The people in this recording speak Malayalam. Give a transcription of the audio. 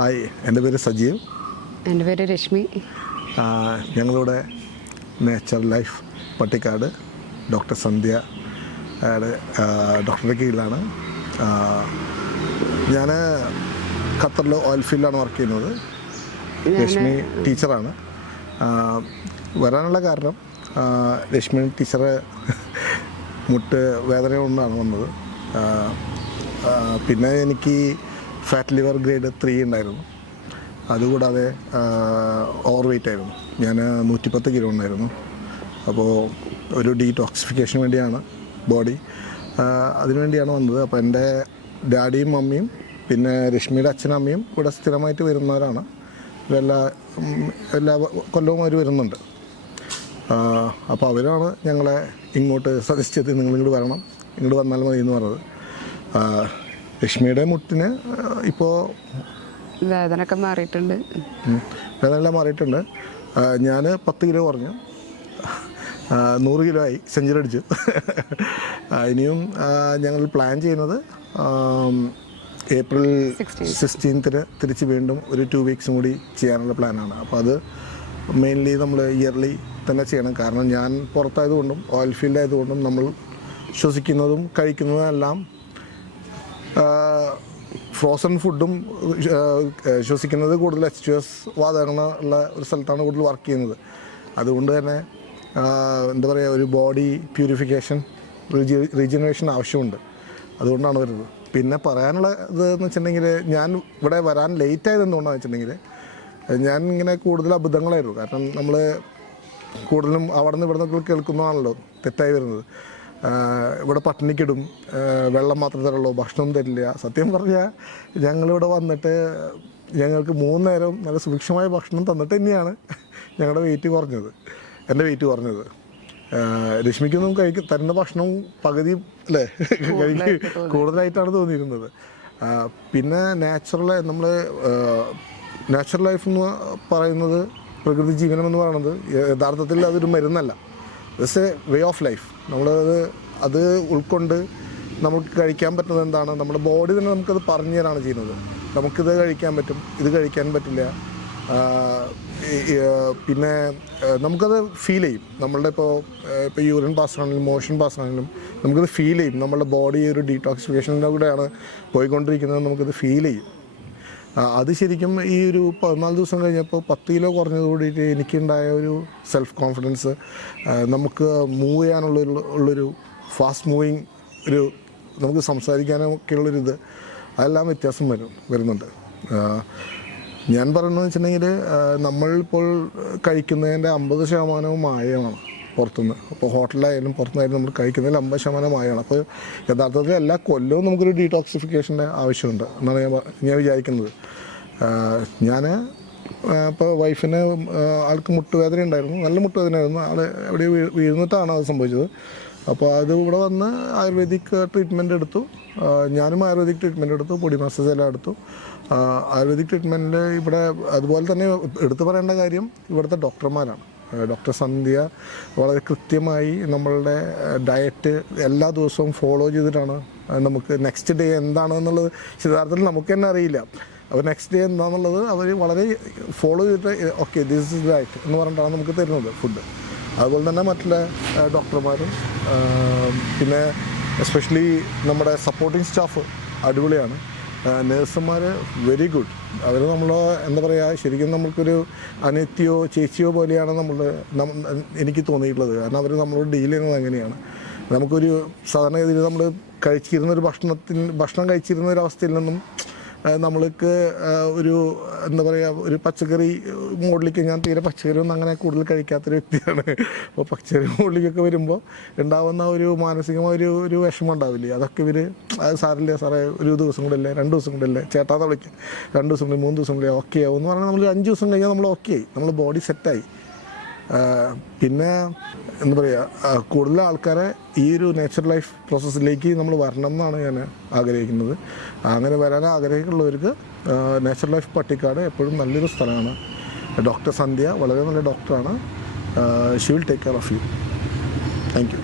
ഹായ്, എൻ്റെ പേര് സജീവ്. എൻ്റെ പേര് രശ്മി. ഞങ്ങളിവിടെ നേച്ചർ ലൈഫ് പട്ടിക്കാട് ഡോക്ടർ സന്ധ്യ ഡോക്ടറുടെ കീഴിലാണ്. ഞാൻ ഖത്തറിൽ ഓയിൽ ഫീൽഡിലാണ് വർക്ക് ചെയ്യുന്നത്. രശ്മി ടീച്ചറാണ്. വരാനുള്ള കാരണം രശ്മി ടീച്ചർ മുട്ട് വേദന കൊണ്ടാണ് വന്നത്. പിന്നെ എനിക്ക് ഫാറ്റ് ലിവർ ഗ്രേഡ് 3 ഉണ്ടായിരുന്നു. അതുകൂടാതെ ഓവർ വെയ്റ്റ് ആയിരുന്നു. ഞാൻ 110 കിലോ ഉണ്ടായിരുന്നു. അപ്പോൾ ഒരു ഡീടോക്സിഫിക്കേഷന് വേണ്ടിയാണ് ബോഡി, അതിനുവേണ്ടിയാണ് വന്നത്. അപ്പോൾ എൻ്റെ ഡാഡിയും മമ്മിയും പിന്നെ രശ്മിയുടെ അച്ഛനും അമ്മയും ഇവിടെ സ്ഥിരമായിട്ട് വരുന്നവരാണ്. എല്ലാ കൊല്ലവും അവർ വരുന്നുണ്ട്. അപ്പോൾ അവരാണ് ഞങ്ങളെ ഇങ്ങോട്ട് സജസ്റ്റ് ചെയ്ത് നിങ്ങളിങ്ങോട്ട് വരണം, ഇങ്ങോട്ട് വന്നാൽ മതി എന്ന് പറഞ്ഞത്. രശ്മിയുടെ മുട്ടിന് ഇപ്പോൾ വേദനയൊക്കെ മാറിയിട്ടുണ്ട്. വേദനയെല്ലാം മാറിയിട്ടുണ്ട്. ഞാൻ 10 കിലോ കുറഞ്ഞു, 100 കിലോ ആയി, സെഞ്ചുറി അടിച്ചു. ഇനിയും ഞങ്ങൾ പ്ലാൻ ചെയ്യുന്നത് ഏപ്രിൽ 16 തിരിച്ച് വീണ്ടും ഒരു 2 വീക്സും കൂടി ചെയ്യാനുള്ള പ്ലാനാണ്. അപ്പോൾ അത് മെയിൻലി നമ്മൾ ഇയർലി തന്നെ ചെയ്യണം. കാരണം ഞാൻ പുറത്തായതുകൊണ്ടും ഓയിൽ ഫീൽഡ് ആയതുകൊണ്ടും നമ്മൾ ശ്വസിക്കുന്നതും കഴിക്കുന്നതും എല്ലാം ഫ്രോസൺ ഫുഡും ശ്വസിക്കുന്നത് കൂടുതൽ H2S വാതകങ്ങളുള്ള ഒരു സ്ഥലത്താണ് കൂടുതൽ വർക്ക് ചെയ്യുന്നത്. അതുകൊണ്ട് തന്നെ എന്താ പറയുക, ഒരു ബോഡി പ്യൂരിഫിക്കേഷൻ, റീജനറേഷൻ ആവശ്യമുണ്ട്. അതുകൊണ്ടാണ് വരുന്നത്. പിന്നെ പറയാനുള്ള ഇതെന്ന് വെച്ചിട്ടുണ്ടെങ്കിൽ, ഞാൻ ഇവിടെ വരാൻ ലേറ്റായത് എന്തുകൊണ്ടാണെന്ന് വെച്ചിട്ടുണ്ടെങ്കിൽ, ഞാൻ ഇങ്ങനെ കൂടുതൽ അബദ്ധങ്ങളായിരുന്നു. കാരണം നമ്മൾ കൂടുതലും അവിടെ നിന്ന് ഇവിടെ നിന്നൊക്കെ കേൾക്കുന്നതാണല്ലോ തെറ്റായി വരുന്നത്. ഇവിടെ പട്ടിണിക്കിടും, വെള്ളം മാത്രമേ തരുള്ളൂ, ഭക്ഷണം തരില്ല. സത്യം പറഞ്ഞാൽ ഞങ്ങളിവിടെ വന്നിട്ട് ഞങ്ങൾക്ക് 3 നേരം നല്ല സുഭിക്ഷമായ ഭക്ഷണം തന്നിട്ട് തന്നെയാണ് ഞങ്ങളുടെ വെയിറ്റ് കുറഞ്ഞത്, എൻ്റെ വെയിറ്റ് കുറഞ്ഞത്. രശ്മിക്കൊന്നും തരുന്ന ഭക്ഷണം പകുതി അല്ലേ കൂടുതലായിട്ടാണ് തോന്നിയിരുന്നത്. പിന്നെ നാച്ചുറൽ ലൈഫ് എന്ന് പറയുന്നത്, പ്രകൃതി ജീവനം എന്ന് പറയുന്നത് യഥാർത്ഥത്തിൽ അതൊരു മരുന്നല്ല. It's a way of life. അത് ഉൾക്കൊണ്ട് നമുക്ക് കഴിക്കാൻ പറ്റുന്നത് എന്താണ്, നമ്മുടെ ബോഡി തന്നെ നമുക്കത് പറഞ്ഞു തരാണ് ചെയ്യുന്നത്. നമുക്കിത് കഴിക്കാൻ പറ്റും, ഇത് കഴിക്കാൻ പറ്റില്ല. പിന്നെ നമുക്കത് ഫീൽ ചെയ്യും. നമ്മളുടെ ഇപ്പോൾ യൂറിൻ പാസ്സാണെങ്കിലും മോഷൻ പാസ്സാണെങ്കിലും നമുക്കത് ഫീൽ ചെയ്യും. നമ്മളുടെ ബോഡി ഒരു ഡീടോക്സിഫിക്കേഷൻ്റെ കൂടെയാണ് പോയിക്കൊണ്ടിരിക്കുന്നത്, നമുക്കത് ഫീൽ ചെയ്യും. അത് ശരിക്കും ഈ ഒരു 14 ദിവസം കഴിഞ്ഞപ്പോൾ 10 കിലോ കുറഞ്ഞതോടുകൂടിയിട്ട് എനിക്കുണ്ടായ ഒരു സെൽഫ് കോൺഫിഡൻസ്, നമുക്ക് മൂവ് ചെയ്യാനുള്ളൊരു ഫാസ്റ്റ് മൂവിങ്, നമുക്ക് സംസാരിക്കാനൊക്കെ ഉള്ളൊരിത്, അതെല്ലാം വ്യത്യാസം വരുന്നുണ്ട്. ഞാൻ പറയുന്നത് വെച്ചിട്ടുണ്ടെങ്കിൽ, നമ്മളിപ്പോൾ കഴിക്കുന്നതിൻ്റെ 50% മായമാണ് പുറത്തുനിന്ന്. അപ്പോൾ ഹോട്ടലിലായാലും പുറത്തുനിന്നായാലും നമ്മൾ കഴിക്കുന്നതിൽ 50% മായമാണ്. അപ്പോൾ യഥാർത്ഥത്തിൽ എല്ലാ കൊല്ലവും നമുക്കൊരു ഡീടോക്സിഫിക്കേഷൻ്റെ ആവശ്യമുണ്ട് എന്നാണ് ഞാൻ വിചാരിക്കുന്നത്. ഞാൻ ഇപ്പോൾ വൈഫിന് ആൾക്ക് മുട്ടുവേദന ഉണ്ടായിരുന്നു, നല്ല മുട്ടുവേദനയായിരുന്നു. ആൾ എവിടെ വീഴുന്നിട്ടാണ് അത് സംഭവിച്ചത്. അപ്പോൾ അത് ഇവിടെ വന്ന് ആയുർവേദിക് ട്രീറ്റ്മെൻറ്റ് എടുത്തു. ഞാനും ആയുർവേദിക് ട്രീറ്റ്മെൻറ്റ് എടുത്തു, പൊടി മസാജ് എല്ലാം എടുത്തു. ആയുർവേദിക് ട്രീറ്റ്മെൻറ്റ് ഇവിടെ അതുപോലെ തന്നെ എടുത്തു പറയേണ്ട കാര്യം ഇവിടുത്തെ ഡോക്ടർമാരാണ്. ഡോക്ടർ സന്ധ്യ വളരെ കൃത്യമായി നമ്മളുടെ ഡയറ്റ് എല്ലാ ദിവസവും ഫോളോ ചെയ്തിട്ടാണ് നമുക്ക് നെക്സ്റ്റ് ഡേ എന്താണെന്നുള്ളത് യഥാർത്ഥത്തിൽ നമുക്ക് തന്നെ അറിയില്ല. അപ്പോൾ നെക്സ്റ്റ് ഡേ എന്താണെന്നുള്ളത് അവർ വളരെ ഫോളോ ചെയ്തിട്ട് ഓക്കെ ദിസ് ഇസ് റൈറ്റ് എന്ന് പറഞ്ഞിട്ടാണ് നമുക്ക് തരുന്നത് ഫുഡ്. അതുപോലെ തന്നെ മറ്റുള്ള ഡോക്ടർമാരും പിന്നെ എസ്പെഷ്യലി നമ്മുടെ സപ്പോർട്ടിങ് സ്റ്റാഫ് അടിപൊളിയാണ്. നേഴ്സുമാർ വെരി ഗുഡ്. അവർ നമ്മൾ എന്താ പറയുക, ശരിക്കും നമുക്കൊരു അനിയത്തിയോ ചേച്ചിയോ പോലെയാണ് എനിക്ക് തോന്നിയിട്ടുള്ളത്. കാരണം അവർ നമ്മളോട് ഡീൽ ചെയ്യുന്നത് അങ്ങനെയാണ്. നമുക്കൊരു സാധാരണഗതിയിൽ നമ്മൾ ഭക്ഷണം കഴിച്ചിരുന്ന ഒരു അവസ്ഥയിൽ നിന്നും നമ്മൾക്ക് ഒരു എന്താ പറയുക, ഒരു പച്ചക്കറി മോഡലിലേക്ക്, ഞാൻ തീരെ പച്ചക്കറി ഒന്നും അങ്ങനെ കൂടുതൽ കഴിക്കാത്തൊരു വ്യക്തിയാണ്. അപ്പോൾ പച്ചക്കറി മോഡലിലേക്കൊക്കെ വരുമ്പോൾ ഉണ്ടാകുന്ന ഒരു മാനസികമായ ഒരു വിഷമം ഉണ്ടാവില്ലേ, അതൊക്കെ അത് സാറില്ല സാറേ, ഒരു ദിവസം കൂടെ അല്ലേ, 2 ദിവസം കൂടെ അല്ലേ, ചേട്ടാന്ന് വിളിക്കും, 2 ദിവസം കൂടി 3 ദിവസം കൂടി ഓക്കെ ആവും എന്ന് പറഞ്ഞാൽ നമ്മൾ 5 ദിവസം കഴിഞ്ഞാൽ നമ്മൾ ഓക്കെ ആയി, നമ്മൾ ബോഡി സെറ്റായി. പിന്നെ എന്താ പറയുക, കൂടുതൽ ആൾക്കാരെ ഈ ഒരു നേച്ചർ ലൈഫ് പ്രോസസ്സിലേക്ക് നമ്മൾ വരണം എന്നാണ് ഞാൻ ആഗ്രഹിക്കുന്നത്. അങ്ങനെ വരാൻ ആഗ്രഹിക്കുന്നുള്ളവർക്ക് നേച്ചർ ലൈഫ് പട്ടിക്കാട് എപ്പോഴും നല്ലൊരു സ്ഥലമാണ്. ഡോക്ടർ സന്ധ്യ വളരെ നല്ല ഡോക്ടറാണ്. She will take care of you. Thank U.